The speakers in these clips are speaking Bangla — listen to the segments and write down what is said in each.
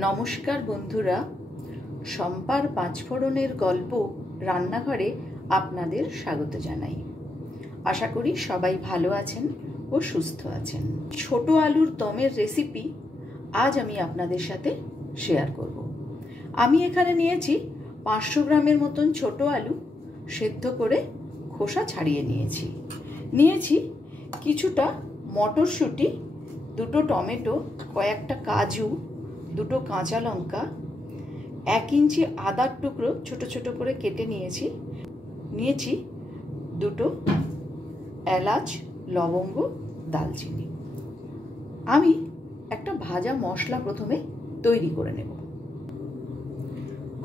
নমস্কার বন্ধুরা, শম্পার পাঁচফোড়নের গল্প রান্নাঘরে আপনাদের স্বাগত জানাই। আশা করি সবাই ভালো আছেন ও সুস্থ আছেন। ছোট আলুর দমের রেসিপি আজ আমি আপনাদের সাথে শেয়ার করব। আমি এখানে নিয়েছি 500 গ্রামের মতন ছোট আলু, সেদ্ধ করে খোসা ছাড়িয়ে নিয়েছি কিছুটা মটরশুঁটি, দুটো টমেটো, কয়েকটা কাজু, দুটো কাঁচা লঙ্কা, 1 ইঞ্চি আদার টুকরো ছোট ছোট করে কেটে নিয়েছি দুটো এলাচ, লবঙ্গ, দালচিনি। আমি একটা ভাজা মশলা প্রথমে তৈরি করে নেব।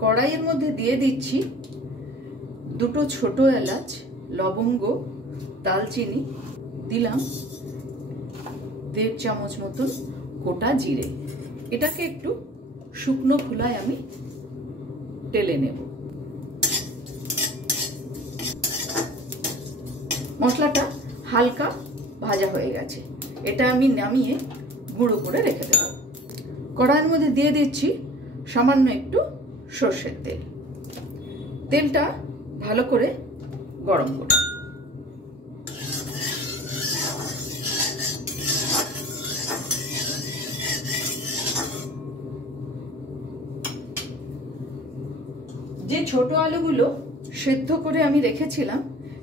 কড়াইয়ের মধ্যে দিয়ে দিচ্ছি দুটো ছোট এলাচ, লবঙ্গ, দালচিনি, দিলাম 1.5 চামচ মতন গোটা জিরে। এটাকে একটু শুকনো খোলায় আমি টেলে নেব। মশলাটা হালকা ভাজা হয়ে গেছে, এটা আমি নামিয়ে গুঁড়ো করে রেখে দেব। কড়াইয়ের মধ্যে দিয়ে দিচ্ছি সামান্য একটু সর্ষের তেল। তেলটা ভালো করে গরম করব। যে ছোট আলুগুলো সেদ্ধ করে আমি রেখেছিলাম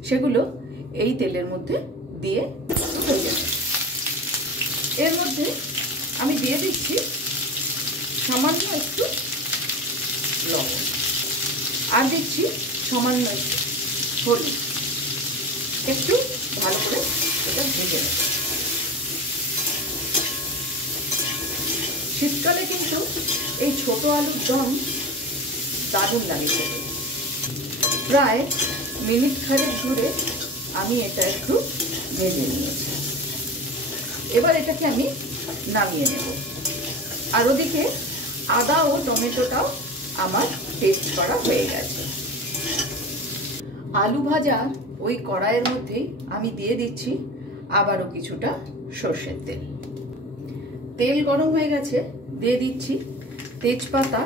সেগুলো এই তেলের মধ্যে দিয়ে হয়ে যাবে। এর মধ্যে আমি দিয়ে দিচ্ছি সামান্য একটু লবণ, আর দিচ্ছি সামান্য একটু হলুদ। একটু ভালো করে এটা ভেজে নেব। শীতকালে কিন্তু এই ছোট আলুর দম দারুণ লাগে খেতে। প্রায় মিনিট খানেক ধরে আমি এটা একটু ভেজে নিয়েছি। এবার এটাকে আমি নামিয়ে নেব। আর ওদিকে আদা ও টমেটোটাও আমার পেস্ট করা হয়ে গেছে। আলু ভাজার ওই কড়াইয়ের মধ্যেই আমি দিয়ে দিচ্ছি আবারও কিছুটা সর্ষের তেল। তেল গরম হয়ে গেছে, দিয়ে দিচ্ছি তেজপাতা,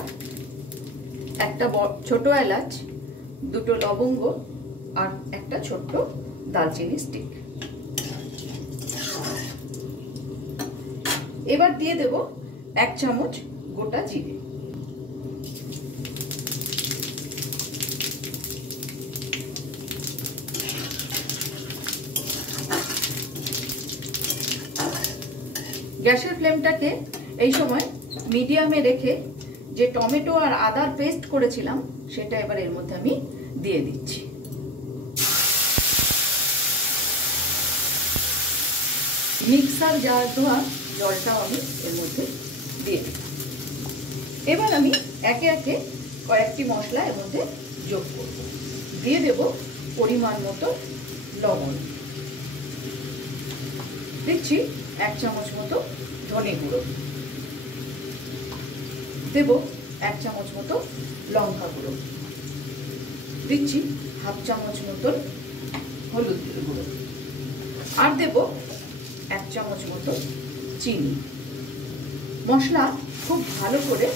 একটা ছোট এলাচ, দুটো লবঙ্গ, আর একটা ছোট্ট দালচিনি স্টিক। এবার দিয়ে দেব 1 চামচ গোটা জিরে। গ্যাসের ফ্লেমটাকে এই সময় মিডিয়ামে রেখে যে টমেটো আর আদার পেস্ট করেছিলাম সেটা এবার এর মধ্যে আমি দিয়ে দিচ্ছি। মিক্সার জার ধোয়া জলটাও আমি এর মধ্যে দিয়ে দিই। এবার আমি একে একে কয়েকটি মশলা এর মধ্যে যোগ করব। দিয়ে দেব পরিমাণ মতো লবণ, দিচ্ছি 1 চামচ মতো ধনে গুঁড়ো, দেব 1 চামচ মতো লঙ্কা গুঁড়ো, দিচ্ছি 1/2 চামচ মতো হলুদ গুঁড়ো, আর দেব 1 চামচ মতো চিনি। মশলা খুব ভালো করে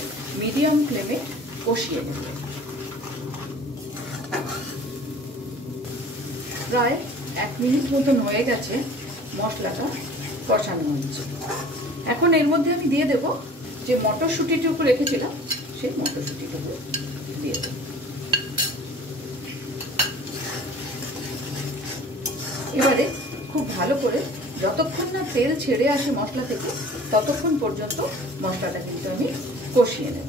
মিডিয়াম ফ্লেমে কষিয়ে নেব। প্রায় 1 মিনিট মতন হয়ে গেছে মশলাটা কষানো হচ্ছে। এখন এর মধ্যে আমি দিয়ে দেব যে মটরশুঁটিটুকু রেখেছিলাম, সেই মটরশুঁটিটুকু দিয়ে দেব। এবারে খুব ভালো করে যতক্ষণ না তেল ছেড়ে আসে মশলা থেকে ততক্ষণ পর্যন্ত মশলাটা কিন্তু আমি কষিয়ে নেব।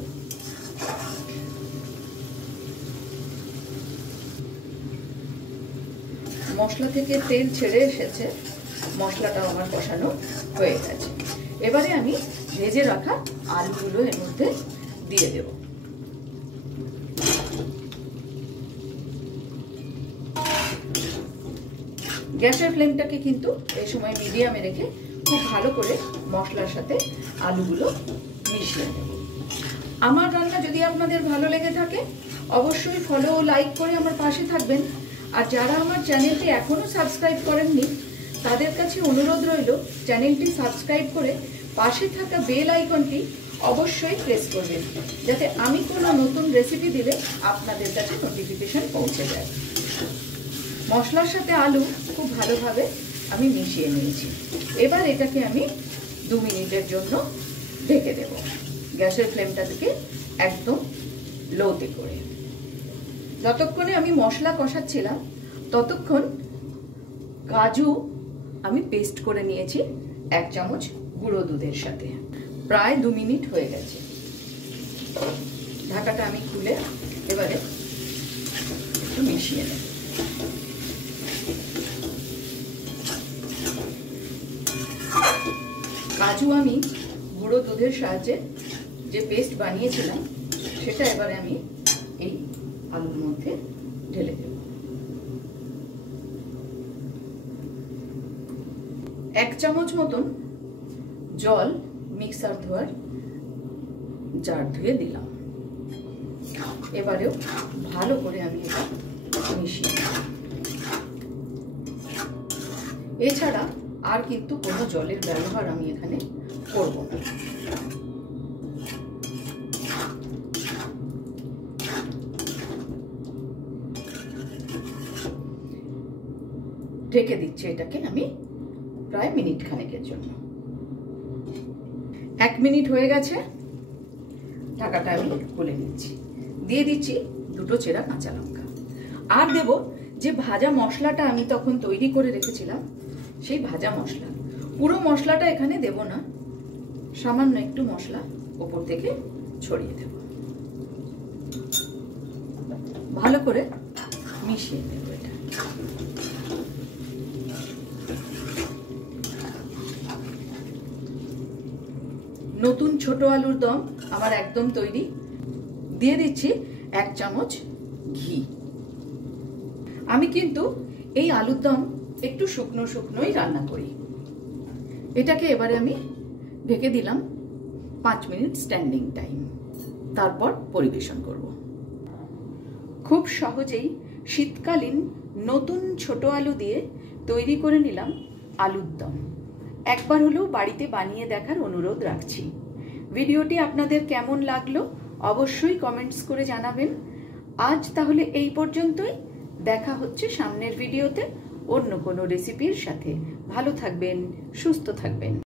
মশলা থেকে তেল ছেড়ে এসেছে, মশলাটাও আমার কষানো হয়ে গেছে। এবারে আমি ভেজে রাখা আলুগুলো এর মধ্যে দিয়ে দেব। গ্যাসের ফ্লেমটাকে কিন্তু এই সময় মিডিয়ামে রেখে খুব ভালো করে মশলার সাথে আলুগুলো মিশিয়ে নেব। আমার রান্না যদি আপনাদের ভালো লেগে থাকে অবশ্যই ফলো ও লাইক করে আমার পাশে থাকবেন। আর যারা আমার চ্যানেলটি এখনো সাবস্ক্রাইব করেননি তাদের কাছে অনুরোধ রইল চ্যানেলটি সাবস্ক্রাইব করে পাশে থাকা বেল আইকনটি অবশ্যই প্রেস করবেন, যাতে আমি কোনো নতুন রেসিপি দিলে আপনাদের কাছে নোটিফিকেশন পৌঁছে যায়। মশলার সাথে আলু খুব ভালোভাবে আমি মিশিয়ে নিয়েছি। এবার এটাকে আমি 2 মিনিটের জন্য ঢেকে দেব, গ্যাসের ফ্লেমটা থেকে একদম লোতে করে। যতক্ষণে আমি মশলা কষাচ্ছিলাম ততক্ষণ কাজু আমি পেস্ট করে নিয়েছি 1 চামচ গুঁড়ো দুধের সাথে। প্রায় 2 মিনিট হয়ে গেছে। ঢাকাটা আমি খুলে এবারে একটু মিশিয়ে নেব। কাজু আমি গুঁড়ো দুধের সাহায্যে যে পেস্ট বানিয়েছিলাম সেটা এবারে আমি এই আলুর মধ্যে ঢেলে দেব। 1 চামচ মতন জল মিক্সার ধোয়ার জার ধুয়ে দিলাম। এবারেও ভালো করে আমি এটা মিশিয়ে নেব। এছাড়া আর কিন্তু কোনো জলের ব্যবহার আমি এখানে করব না। ঢেকে দিচ্ছি এটাকে আমি প্রায় মিনিট খানেকের জন্য। 1 মিনিট হয়ে গেছে। ঢাকাটা আমি খুলে নিচ্ছি। দিয়ে দিচ্ছি 2টো চেরা কাঁচা লঙ্কা। আর দেব যে ভাজা মশলাটা আমি তখন তৈরি করে রেখেছিলাম, সেই ভাজা মশলা। পুরো মশলাটা এখানে দেব না, সামান্য একটু মশলা উপর থেকে ছড়িয়ে দেব। ভালো করে মিশিয়ে দেব এটা। নতুন ছোট আলুর দম আমার একদম তৈরি। দিয়ে দিচ্ছি 1 চামচ ঘি। আমি কিন্তু এই আলুর দম একটু শুকনো শুকনোই রান্না করি। এটাকে এবারে আমি ঢেকে দিলাম 5 মিনিট স্ট্যান্ডিং টাইম। তারপর পরিবেশন করব। খুব সহজেই শীতকালীন নতুন ছোট আলু দিয়ে তৈরি করে নিলাম আলুর দম। একবার হলেও বাড়িতে বানিয়ে দেখার অনুরোধ রাখছি। ভিডিওটি আপনাদের কেমন লাগলো অবশ্যই কমেন্টস করে জানাবেন। আজ তাহলে এই পর্যন্তই। দেখা হচ্ছে সামনের ভিডিওতে অন্য কোনো রেসিপির সাথে। ভালো থাকবেন, সুস্থ থাকবেন।